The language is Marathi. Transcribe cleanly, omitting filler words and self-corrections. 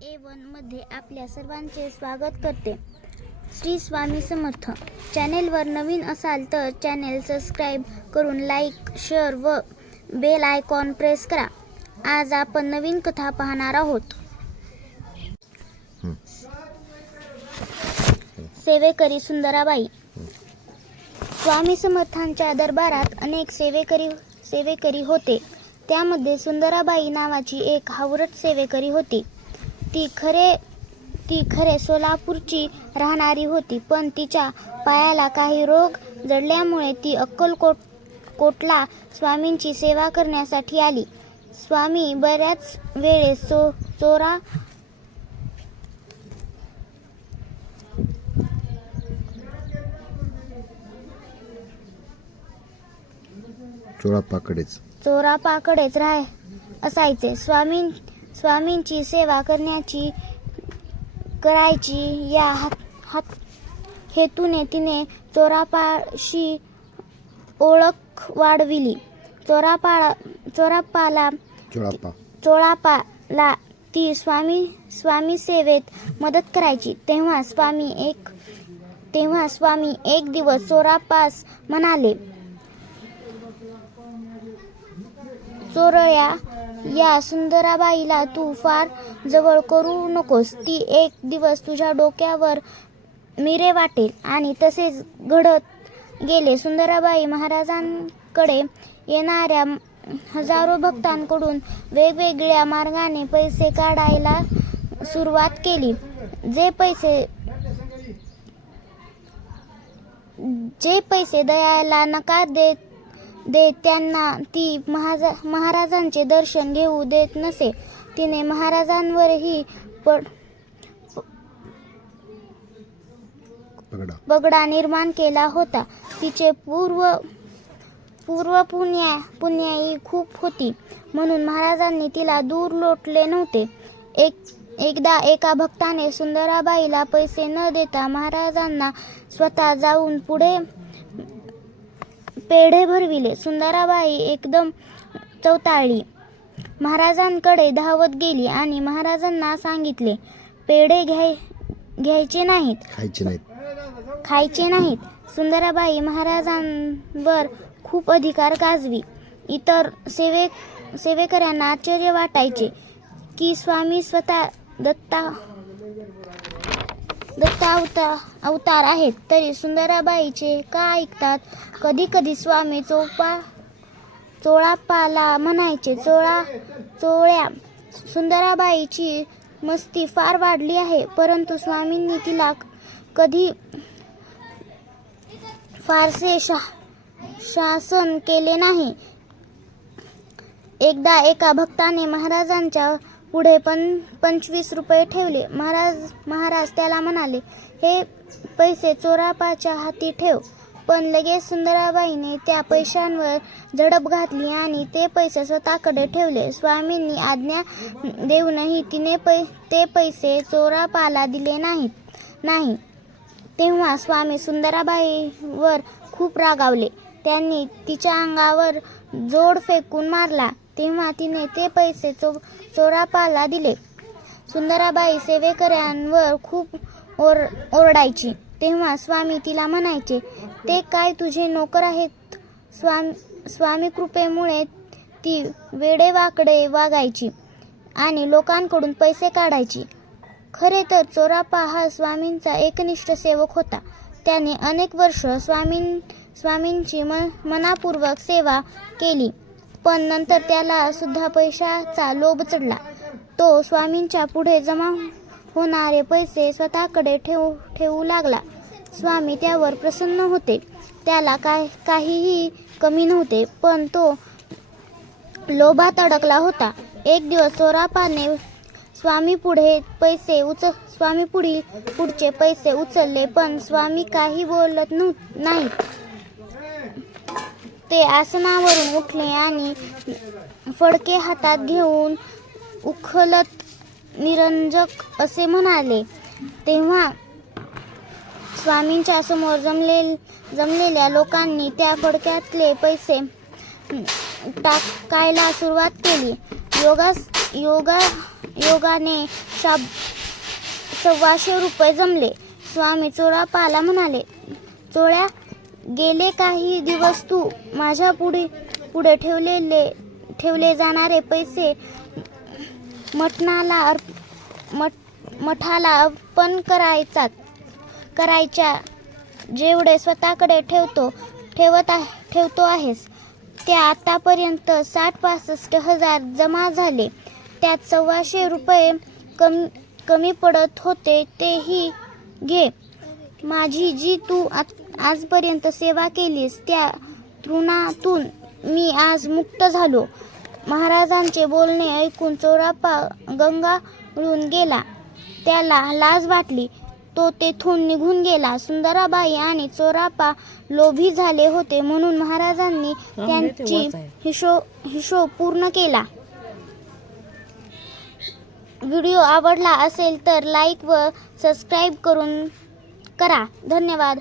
A1 मध्ये आपल्या सर्वांचे स्वागत करते. श्री स्वामी समर्थ. चॅनेलवर नवीन असाल तर चॅनेल सबस्क्राईब करून लाईक, शेअर व बेल आयकॉन प्रेस करा. आज आपण नवीन कथा पाहणार आहोत. सेवेकरी सुंदराबाई. स्वामी समर्थांच्या दरबारात अनेक सेवेकरी होते. त्यामध्ये सुंदराबाई नावाची एक हावरट सेवेकरी होती. ती खरे सोलापूरची राहणारी होती, पण तिच्या पायाला काही रोग जडल्यामुळे ती अक्कलकोटला स्वामींची सेवा करण्यासाठी आली. स्वामी बऱ्याच वेळेस चोरापाकडेच असायचे. स्वामींची सेवा करायची या हेतूने तिने चोरापाशी ओळख वाढविली. चोळापाला ती स्वामी सेवेत मदत करायची. तेव्हा स्वामी एक दिवस चोरापास म्हणाले, चोरळ्या, या सुंदराबाईला तू फार जवळ करू नकोस. ती एक दिवस तुझ्या डोक्यावर मिरे वाटेल. आणि तसेच घडत गेले. सुंदराबाई महाराजांकडे येणाऱ्या हजारो भक्तांकडून वेगवेगळ्या मार्गाने पैसे काढायला सुरुवात केली. जे पैसे द्यायला नकार देत त्यांना ती महाराजांचे दर्शन घेऊ देत नसे. तिने महाराजांवरही पगडा निर्माण केला होता. तिचे पूर्व पुण्याई खूप होती, म्हणून महाराजांनी तिला दूर लोटले नव्हते. एकदा एका भक्ताने सुंदराबाईला पैसे न देता महाराजांना स्वतः जाऊन पुढे पेढे भरविले. सुंदराबाई एकदम चवताळली. महाराजांकडे धावत गेली आणि महाराजांना सांगितले, पेढे खायचे नाहीत. सुंदराबाई महाराजांवर खूप अधिकार गाजवी. इतर सेवेकऱ्यांना आश्चर्य वाटायचे की स्वामी स्वतः दत्त अवतार आहेत, तरी सुंदराबाईचे का ऐकतात. कधी कधी स्वामी चोळापाला म्हणायचे, चोळ्या, सुंदराबाईची मस्ती फार वाढली आहे. परंतु स्वामींनी तिला कधी फारसे शासन केले नाही. एकदा एका भक्ताने महाराजांच्या पुढे 25 रुपये ठेवले. महाराज त्याला म्हणाले, हे पैसे चोरापाच्या हाती ठेव. पण लगेच सुंदराबाईने त्या पैशांवर झडप घातली आणि ते पैसे स्वतःकडे ठेवले. स्वामींनी आज्ञा देऊनही तिने ते पैसे चोरापाला दिले नाही. तेव्हा स्वामी सुंदराबाईवर खूप रागावले. त्यांनी तिच्या अंगावर जोड फेकून मारला. तेव्हा तिने ते पैसे चोरापाला दिले. सुंदराबाई सेवेकऱ्यांवर खूप ओरडायची. तेव्हा स्वामी तिला म्हणायचे, ते काय तुझे नोकर आहेत. स्वामी कृपेमुळे ती वेडेवाकडे वागायची आणि लोकांकडून पैसे काढायची. खरे तर चोरापा हा स्वामींचा एकनिष्ठ सेवक होता. त्याने अनेक वर्ष स्वामींची मनापूर्वक सेवा केली, पण नंतर त्याला सुद्धा पैशाचा लोभ चढला. तो स्वामींच्या पुढे जमा होणारे पैसे स्वतःकडे ठेवू लागला. स्वामी त्यावर प्रसन्न होते. त्याला काहीही कमी नव्हते, पण तो लोभात अडकला होता. एक दिवस चोरापाने पुढचे पैसे उचलले, पण स्वामी काही बोलत नाहीत. ते आसनावरून उठले आणि फडके हातात घेऊन उखलत निरंजक असे म्हणाले. तेव्हा स्वामींच्या समोर जमलेल्या लोकांनी त्या फडक्यातले पैसे टाकायला सुरुवात केली. योगाने 1,200 रुपये जमले. स्वामी चोरापाला म्हणाले, चोळ्या, गेले काही दिवस तू माझ्या पुढे ठेवले जाणारे पैसे मठाला अर्पण करायच्या जेवढे स्वतःकडे ठेवतो आहेस ते आतापर्यंत 60-65 हजार जमा झाले. त्यात 1,200 रुपये कमी पडत होते तेही घे. माझी जी तू आजपर्यंत सेवा केलीस त्या ऋणातून मी आज मुक्त झालो. महाराजांचे बोलणे ऐकून चोरापा गंगाळून गेला. त्याला लाज वाटली. तो तेथून निघून गेला. सुंदराबाई आणि चोरापा लोभी झाले होते म्हणून महाराजांनी त्यांची हिशोब पूर्ण केला. व्हिडिओ आवडला असेल तर लाईक व सबस्क्राईब करा. धन्यवाद.